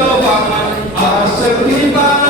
Sino ba man asal iba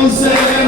Deus é